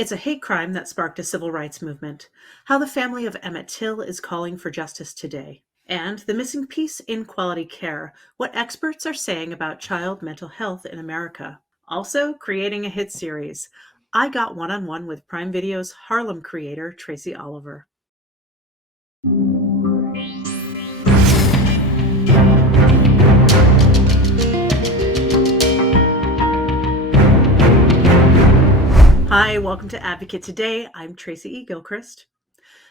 It's a hate crime that sparked a civil rights movement, how the family of Emmett Till is calling for justice today, and the missing piece in quality care, what experts are saying about child mental health in America. Also, creating a hit series. I got one-on-one with Prime Video's Harlem creator, Tracy Oliver. Hi, welcome to Advocate Today. I'm Tracy E. Gilchrist.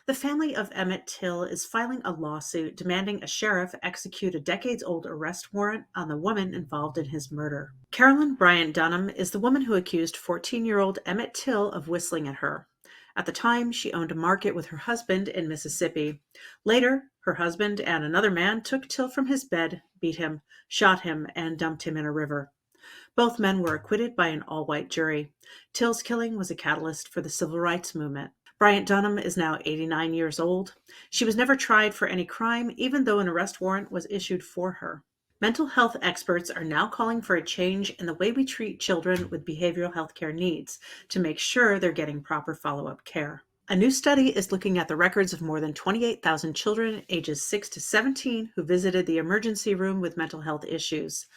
The family of Emmett Till is filing a lawsuit demanding a sheriff execute a decades-old arrest warrant on the woman involved in his murder. Carolyn Bryant Dunham is the woman who accused 14-year-old Emmett Till of whistling at her. At the time, she owned a market with her husband in Mississippi. Later, her husband and another man took Till from his bed, beat him, shot him, and dumped him in a river. Both men were acquitted by an all-white jury. Till's killing was a catalyst for the civil rights movement. Bryant Dunham is now 89 years old. She was never tried for any crime, even though an arrest warrant was issued for her. Mental health experts are now calling for a change in the way we treat children with behavioral health care needs to make sure they're getting proper follow-up care. A new study is looking at the records of more than 28,000 children ages 6 to 17 who visited the emergency room with mental health issues.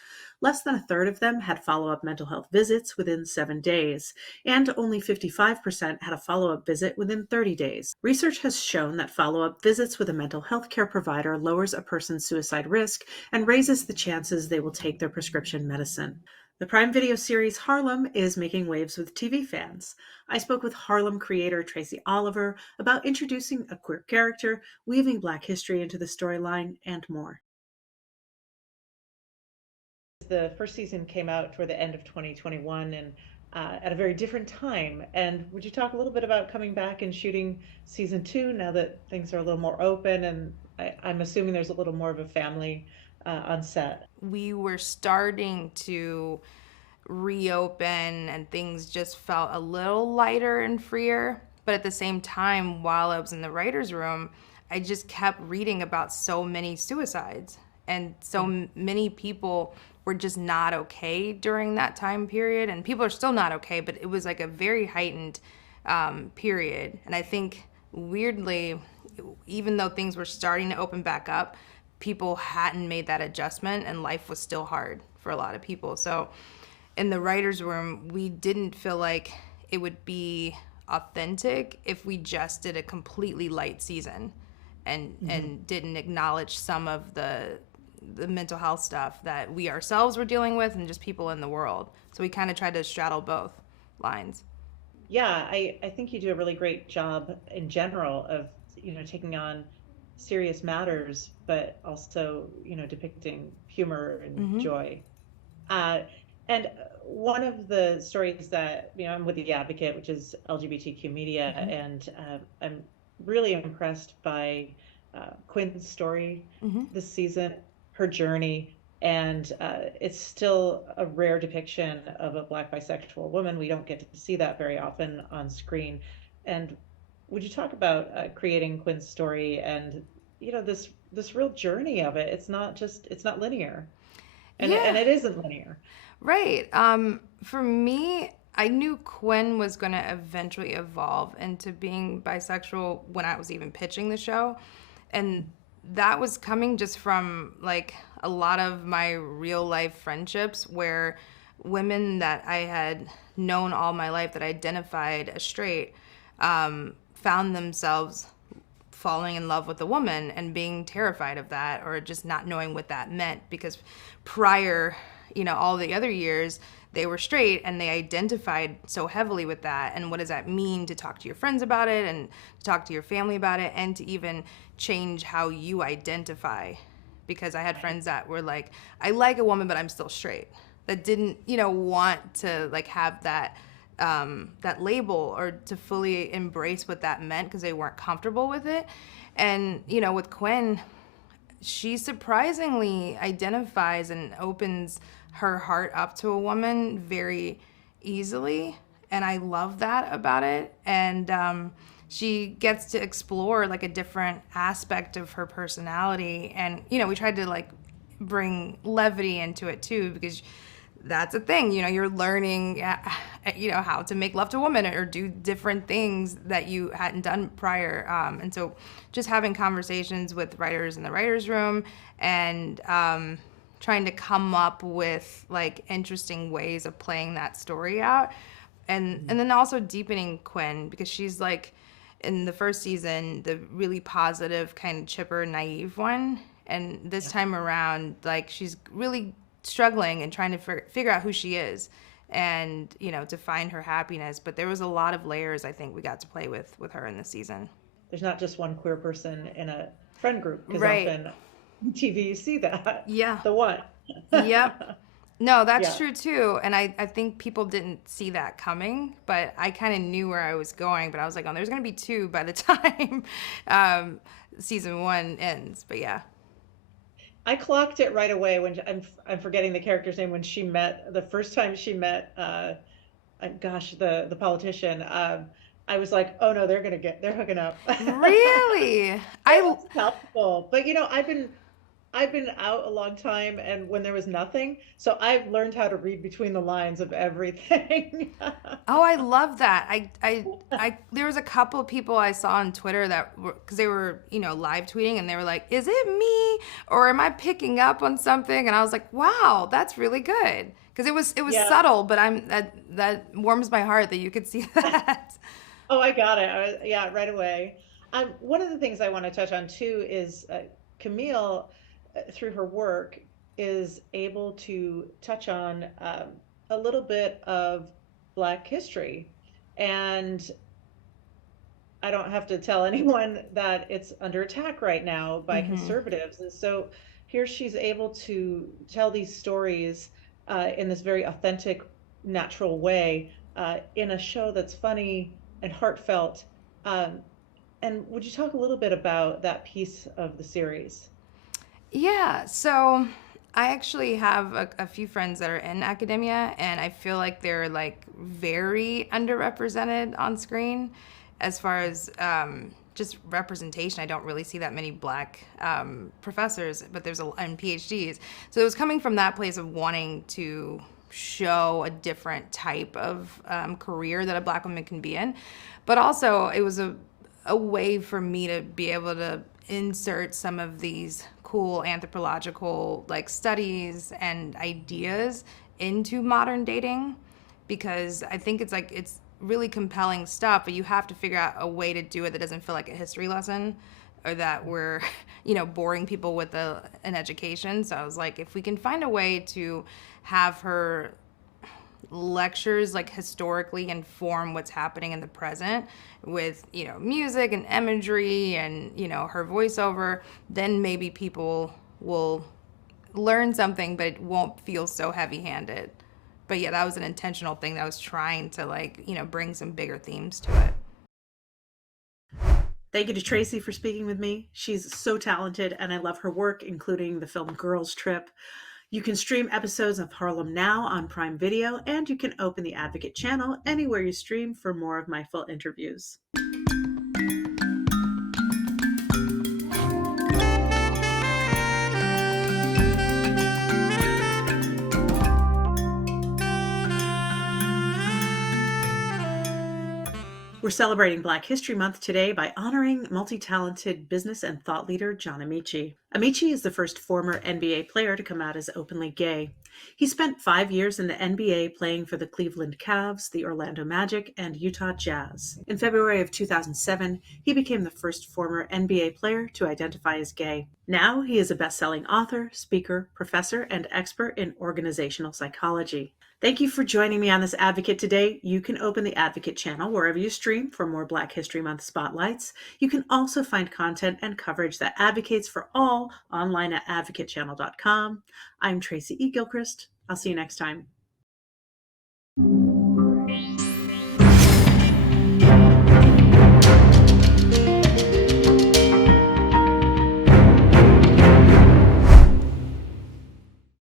Less than a third of them had follow-up mental health visits within 7 days, and only 55% had a follow-up visit within 30 days. Research has shown that follow-up visits with a mental health care provider lowers a person's suicide risk and raises the chances they will take their prescription medicine. The Prime Video series Harlem is making waves with TV fans. I spoke with Harlem creator Tracy Oliver about introducing a queer character, weaving Black history into the storyline, and more. The first season came out toward the end of 2021 and at a very different time. And would you talk a little bit about coming back and shooting season 2 now that things are a little more open and I'm assuming there's a little more of a family on set? We were starting to reopen and things just felt a little lighter and freer. But at the same time, while I was in the writer's room, I just kept reading about so many suicides. And so many people were just not okay during that time period. And people are still not okay, but it was like a very heightened period. And I think, weirdly, even though things were starting to open back up, people hadn't made that adjustment and life was still hard for a lot of people. So in the writer's room, we didn't feel like it would be authentic if we just did a completely light season and didn't acknowledge some of the mental health stuff that we ourselves were dealing with and just people in the world. So we kind of tried to straddle both lines. Yeah, I think you do a really great job in general of, taking on serious matters, but also, depicting humor and Mm-hmm. joy. Uh, and one of the stories that, I'm with the Advocate, which is LGBTQ media, Mm-hmm. and I'm really impressed by Quinn's story Mm-hmm. this season, her journey. And it's still a rare depiction of a Black bisexual woman. We don't get to see that very often on screen. And would you talk about creating Quinn's story and this real journey of it? It's not linear, and Yeah, it isn't linear. right. For me, I knew Quinn was going to eventually evolve into being bisexual when I was even pitching the show. And that was coming just from like a lot of my real life friendships where women that I had known all my life that identified as straight found themselves falling in love with a woman and being terrified of that or just not knowing what that meant because prior, all the other years they were straight and they identified so heavily with that. And what does that mean to talk to your friends about it and to talk to your family about it and to even change how you identify? Because I had friends that were like, I like a woman, but I'm still straight. That didn't, want to like have that label or to fully embrace what that meant because they weren't comfortable with it. And with Quinn, she surprisingly identifies and opens her heart up to a woman very easily, and I love that about it. And she gets to explore like a different aspect of her personality, and we tried to like bring levity into it too because that's a thing. You're learning, how to make love to a woman or do different things that you hadn't done prior. And so just having conversations with writers in the writers' room and trying to come up with like interesting ways of playing that story out. And then also deepening Quinn, because she's like in the first season, the really positive, kind of chipper, naive one. And this time around, like she's really struggling and trying to figure out who she is and, to find her happiness. But there was a lot of layers I think we got to play with her in this season. There's not just one queer person in a friend group, because Right. often on TV you see that. Yeah. The one. Yep. No, that's Yeah. true too. And I think people didn't see that coming, but I kind of knew where I was going. But I was like, oh, there's going to be two by the time season one ends. But yeah. I clocked it right away when I'm forgetting the character's name, when she met the first time she met gosh, the politician. I was like, oh no, they're hooking up. Really? It was helpful. But I've been out a long time, and when there was nothing, so I've learned how to read between the lines of everything. Oh, I love that. There was a couple of people I saw on Twitter that were, because they were, live tweeting, and they were like, "Is it me, or am I picking up on something?" And I was like, "Wow, that's really good," because it was Yeah. subtle, but that warms my heart that you could see that. Oh, I got it. Yeah, right away. One of the things I want to touch on too is Camille, through her work, is able to touch on a little bit of Black history. And I don't have to tell anyone that it's under attack right now by Hmm. conservatives. And so here she's able to tell these stories in this very authentic, natural way, in a show that's funny and heartfelt. Um, and would you talk a little bit about that piece of the series? Yeah, so I actually have a few friends that are in academia, and I feel like they're like very underrepresented on screen as far as just representation. I don't really see that many black professors, but and PhDs. So it was coming from that place of wanting to show a different type of career that a black woman can be in, but also it was a way for me to be able to insert some of these cool anthropological like studies and ideas into modern dating, because I think it's really compelling stuff, but you have to figure out a way to do it that doesn't feel like a history lesson or that we're boring people with an education. So I was like, if we can find a way to have her lectures like historically inform what's happening in the present with music and imagery and her voiceover, then maybe people will learn something, but it won't feel so heavy-handed. But yeah, that was an intentional thing that was trying to like bring some bigger themes to it. Thank you to Tracy for speaking with me. She's so talented, and I love her work, including the film Girls Trip. You can stream episodes of Harlem now on Prime Video, and you can open the Advocate channel anywhere you stream for more of my full interviews. We're celebrating Black History Month today by honoring multi-talented business and thought leader John Amaechi. Amaechi is the first former NBA player to come out as openly gay. He spent 5 years in the NBA playing for the Cleveland Cavs, the Orlando Magic, and Utah Jazz. In February of 2007, he became the first former NBA player to identify as gay. Now he is a best-selling author, speaker, professor, and expert in organizational psychology. Thank you for joining me on this Advocate today. You can open the Advocate channel wherever you stream for more Black History Month spotlights. You can also find content and coverage that advocates for all online at advocatechannel.com. I'm Tracy E. Gilchrist. I'll see you next time.